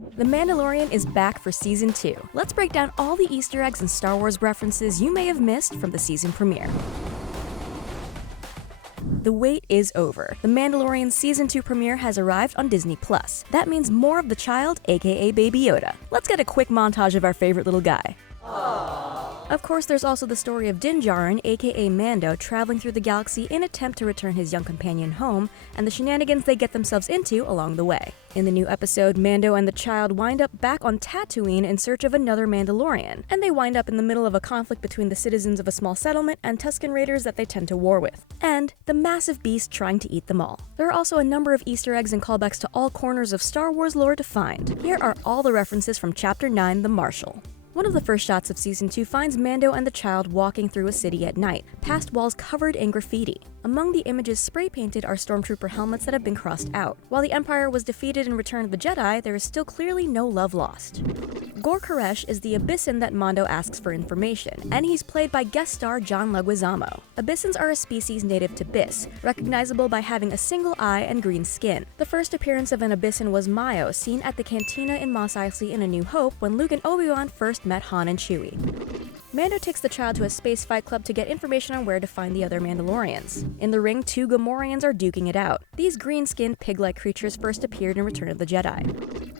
The Mandalorian is back for Season 2. Let's break down all the Easter eggs and Star Wars references you may have missed from the season premiere. The wait is over. The Mandalorian Season 2 premiere has arrived on Disney+. That means more of the child, aka Baby Yoda. Let's get a quick montage of our favorite little guy. Of course, there's also the story of Din Djarin, aka Mando, traveling through the galaxy in an attempt to return his young companion home, and the shenanigans they get themselves into along the way. In the new episode, Mando and the Child wind up back on Tatooine in search of another Mandalorian, and they wind up in the middle of a conflict between the citizens of a small settlement and Tusken raiders that they tend to war with, and the massive beast trying to eat them all. There are also a number of Easter eggs and callbacks to all corners of Star Wars lore to find. Here are all the references from Chapter 9, The Marshal. One of the first shots of Season 2 finds Mando and the Child walking through a city at night, past walls covered in graffiti. Among the images spray-painted are stormtrooper helmets that have been crossed out. While the Empire was defeated in Return of the Jedi, there is still clearly no love lost. Gor Koresh is the Abyssin that Mando asks for information, and he's played by guest star John Leguizamo. Abyssins are a species native to Biss, recognizable by having a single eye and green skin. The first appearance of an Abyssin was Mayo, seen at the Cantina in Mos Eisley in A New Hope when Luke and Obi-Wan first met Han and Chewie. Mando takes the Child to a space fight club to get information on where to find the other Mandalorians. In the ring, two Gamorreans are duking it out. These green-skinned, pig-like creatures first appeared in Return of the Jedi.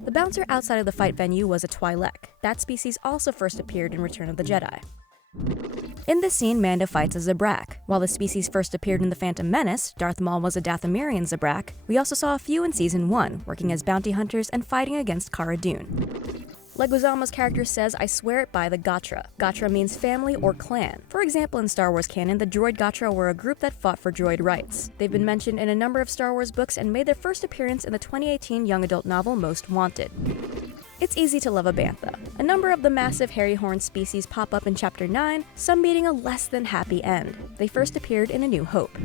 The bouncer outside of the fight venue was a Twi'lek. That species also first appeared in Return of the Jedi. In this scene, Mando fights a Zabrak. While the species first appeared in The Phantom Menace, Darth Maul was a Dathomirian Zabrak, we also saw a few in Season 1, working as bounty hunters and fighting against Cara Dune. Leguizamo's character says, "I swear it by the Gatra." Gatra means family or clan. For example, in Star Wars canon, the droid Gatra were a group that fought for droid rights. They've been mentioned in a number of Star Wars books and made their first appearance in the 2018 young adult novel Most Wanted. It's easy to love a bantha. A number of the massive hairy horned species pop up in Chapter 9, some meeting a less than happy end. They first appeared in A New Hope.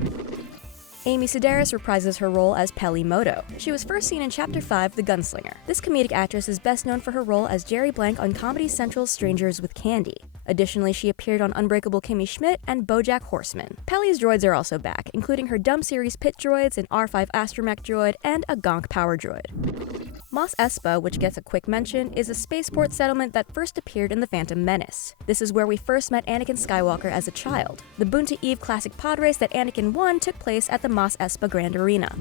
Amy Sedaris reprises her role as Peli Motto. She was first seen in Chapter 5, The Gunslinger. This comedic actress is best known for her role as Jerry Blank on Comedy Central's Strangers with Candy. Additionally, she appeared on Unbreakable Kimmy Schmidt and BoJack Horseman. Peli's droids are also back, including her Dumb Series Pit droids, an R5 Astromech droid, and a Gonk Power droid. Mos Espa, which gets a quick mention, is a spaceport settlement that first appeared in The Phantom Menace. This is where we first met Anakin Skywalker as a child. The Boonta Eve Classic pod race that Anakin won took place at the Mos Espa Grand Arena.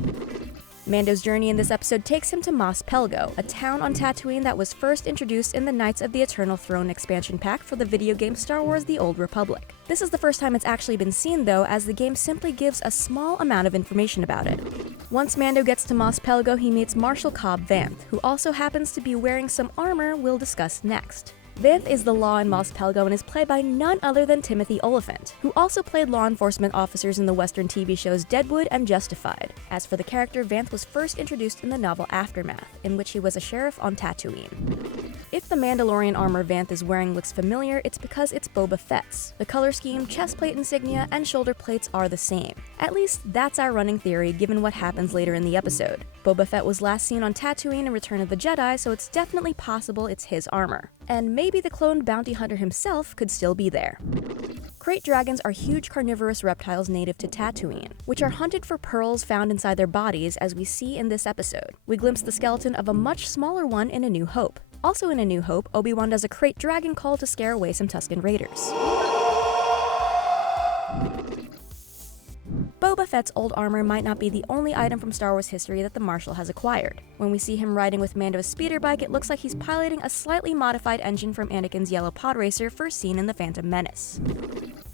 Mando's journey in this episode takes him to Mos Pelgo, a town on Tatooine that was first introduced in the Knights of the Eternal Throne expansion pack for the video game Star Wars: The Old Republic. This is the first time it's actually been seen though, as the game simply gives a small amount of information about it. Once Mando gets to Mos Pelgo, he meets Marshal Cobb Vanth, who also happens to be wearing some armor we'll discuss next. Vanth is the law in Mos Pelgo and is played by none other than Timothy Olyphant, who also played law enforcement officers in the Western TV shows Deadwood and Justified. As for the character, Vanth was first introduced in the novel Aftermath, in which he was a sheriff on Tatooine. If the Mandalorian armor Vanth is wearing looks familiar, it's because it's Boba Fett's. The color scheme, chest plate insignia, and shoulder plates are the same. At least, that's our running theory given what happens later in the episode. Boba Fett was last seen on Tatooine in Return of the Jedi, so it's definitely possible it's his armor. And maybe the cloned bounty hunter himself could still be there. Krayt dragons are huge carnivorous reptiles native to Tatooine, which are hunted for pearls found inside their bodies, as we see in this episode. We glimpse the skeleton of a much smaller one in A New Hope. Also in A New Hope, Obi-Wan does a Krayt dragon call to scare away some Tusken raiders. Boba Fett's old armor might not be the only item from Star Wars history that the Marshal has acquired. When we see him riding with Mando's speeder bike, it looks like he's piloting a slightly modified engine from Anakin's yellow pod racer first seen in The Phantom Menace.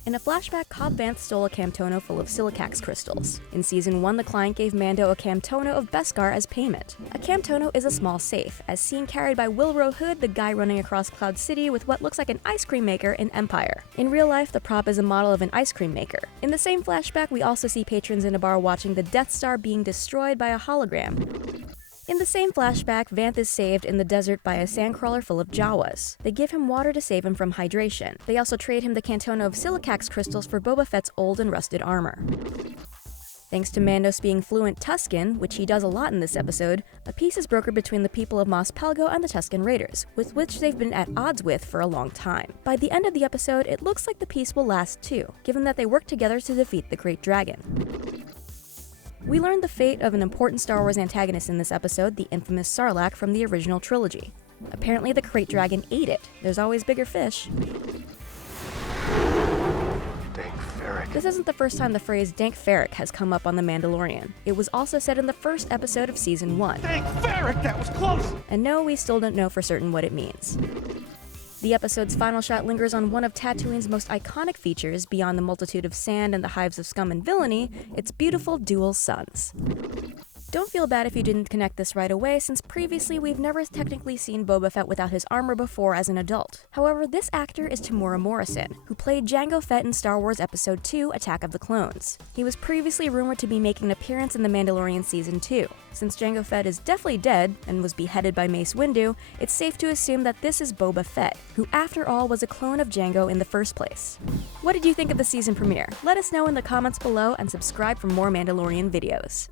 In a flashback, Cobb Vanth stole a Camtono full of silicax crystals. In Season 1, the client gave Mando a Camtono of Beskar as payment. A Camtono is a small safe, as seen carried by Wilro Hood, the guy running across Cloud City with what looks like an ice cream maker in Empire. In real life, the prop is a model of an ice cream maker. In the same flashback, we also see patrons in a bar watching the Death Star being destroyed by a hologram. In the same flashback, Vanth is saved in the desert by a sandcrawler full of Jawas. They give him water to save him from hydration. They also trade him the Camtono of silicax crystals for Boba Fett's old and rusted armor. Thanks to Mando being fluent Tusken, which he does a lot in this episode, a peace is brokered between the people of Mos Pelgo and the Tusken Raiders, with which they've been at odds with for a long time. By the end of the episode, it looks like the peace will last too, given that they work together to defeat the Krayt Dragon. We learned the fate of an important Star Wars antagonist in this episode, the infamous Sarlacc from the original trilogy. Apparently the Krayt dragon ate it. There's always bigger fish. This isn't the first time the phrase Dank Farrik has come up on The Mandalorian. It was also said in the first episode of Season 1. Dank Farrik, that was close! And no, we still don't know for certain what it means. The episode's final shot lingers on one of Tatooine's most iconic features, beyond the multitude of sand and the hives of scum and villainy, its beautiful dual suns. Don't feel bad if you didn't connect this right away, since previously we've never technically seen Boba Fett without his armor before as an adult. However, this actor is Temuera Morrison, who played Jango Fett in Star Wars Episode 2, Attack of the Clones. He was previously rumored to be making an appearance in The Mandalorian Season 2. Since Jango Fett is definitely dead and was beheaded by Mace Windu, it's safe to assume that this is Boba Fett, who after all was a clone of Jango in the first place. What did you think of the season premiere? Let us know in the comments below and subscribe for more Mandalorian videos.